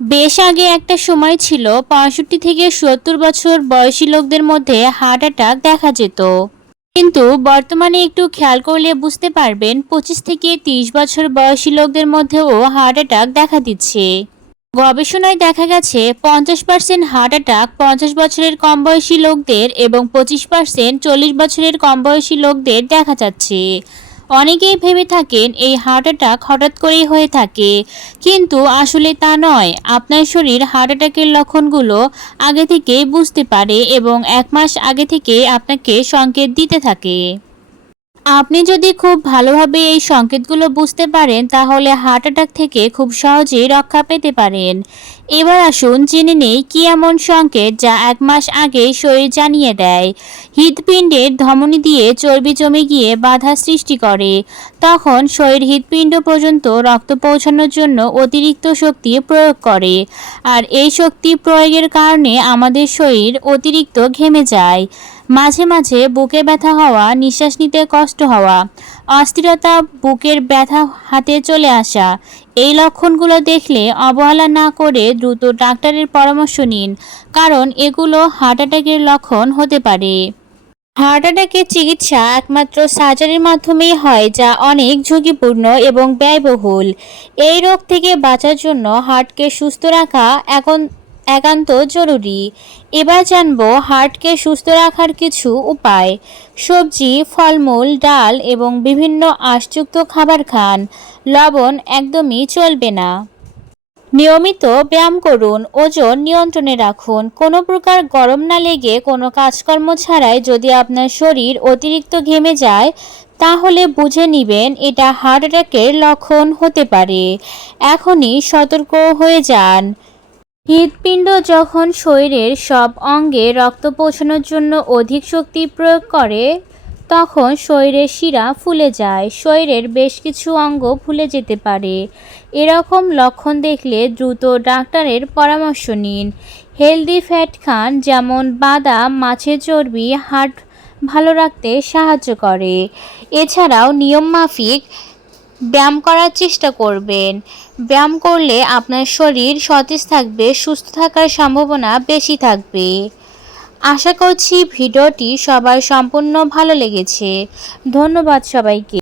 বেশ আগে একটা সময় ছিল 65 থেকে 70 বছর বয়সী লোকদের মধ্যে হার্ট অ্যাটাক দেখা যেত। কিন্তু বর্তমানে একটু খেয়াল করলে বুঝতে পারবেন 25 থেকে 30 বছর বয়সী লোকদের মধ্যেও হার্ট অ্যাটাক দেখা দিচ্ছে। গবেষণায় দেখা গেছে 50% হার্ট অ্যাটাক 50 বছরের কম বয়সী লোকদের এবং 25% 40 বছরের কম বয়সী লোকদের দেখা যাচ্ছে। অনেকেই ভেবে থাকেন এই হার্ট অ্যাটাক হঠাৎ করেই হয়ে থাকে, কিন্তু আসলে তা নয়। আপনার শরীর হার্ট অ্যাটাকের লক্ষণগুলো আগে থেকেই বুঝতে পারে এবং 1 মাস আগে থেকে আপনাকে সংকেত দিতে থাকে। আপনি যদি খুব ভালোভাবে এই সংকেতগুলো বুঝতে পারেন তাহলে হার্ট অ্যাটাক থেকে খুব সহজেই রক্ষা পেতে পারেন। এবার আসুন জেনে নেই কি এমন সংকেত যা 1 মাস আগেই শরীর জানিয়ে দেয়। হৃৎপিণ্ডের ধমনী দিয়ে চর্বি জমে গিয়ে বাধা সৃষ্টি করে। তখন শরীর হৃৎপিণ্ড পর্যন্ত রক্ত পৌঁছানোর জন্য অতিরিক্ত শক্তি প্রয়োগ করে। আর এই শক্তি প্রয়োগের কারণে আমাদের শরীর অতিরিক্ত ঘেমে যায়। মাঝে মাঝে বুকে ব্যথা হওয়া, নিঃশ্বাস নিতে কষ্ট হওয়া, অস্থিরতা, বুকের ব্যথা হাতে চলে আসা, এই লক্ষণগুলো দেখলে অবহেলা না করে দ্রুত ডাক্তারের পরামর্শ নিন, কারণ এগুলো হার্ট অ্যাটাকের লক্ষণ হতে পারে। হার্ট অ্যাটাকের চিকিৎসা একমাত্র সার্জারির মাধ্যমেই হয়, যা অনেক ঝুঁকিপূর্ণ এবং ব্যয়বহুল। এই রোগ থেকে বাঁচার জন্য হার্টকে সুস্থ রাখা এখন একান্ত জরুরি। এবার জানবো হার্টকে সুস্থ রাখার কিছু উপায়। সবজি, ফলমূল, ডাল এবং বিভিন্ন আঁশযুক্ত খাবার খান। লবণ একদমই চলবে না। নিয়মিত ব্যায়াম করুন, ওজন নিয়ন্ত্রণে রাখুন। কোনো প্রকার গরম না লেগে কোনো কাজকর্ম ছাড়াই যদি আপনার শরীর অতিরিক্ত ঘেমে যায় তাহলে বুঝে নিবেন এটা হার্ট অ্যাটাকের লক্ষণ হতে পারে। এখনই সতর্ক হয়ে যান। হৃৎপিণ্ড যখন শরীরের সব অঙ্গে রক্ত পৌঁছানোর জন্য অধিক শক্তি প্রয়োগ করে তখন শরীরের শিরা ফুলে যায়, শরীরের বেশ কিছু অঙ্গ ফুলে যেতে পারে। এরকম লক্ষণ দেখলে দ্রুত ডাক্তারের পরামর্শ নিন। হেলদি ফ্যাট খান, যেমন বাদাম, মাছের চর্বি হার্ট ভালো রাখতে সাহায্য করে। এছাড়াও নিয়ম মাফিক ব্যায়াম করার চেষ্টা করবেন। ব্যায়াম করলে আপনার শরীর সতেজ থাকবে, সুস্থ থাকার সম্ভাবনা বেশি থাকবে। আশা করছি ভিডিওটি সবার সম্পূর্ণ ভালো লেগেছে। ধন্যবাদ সবাইকে।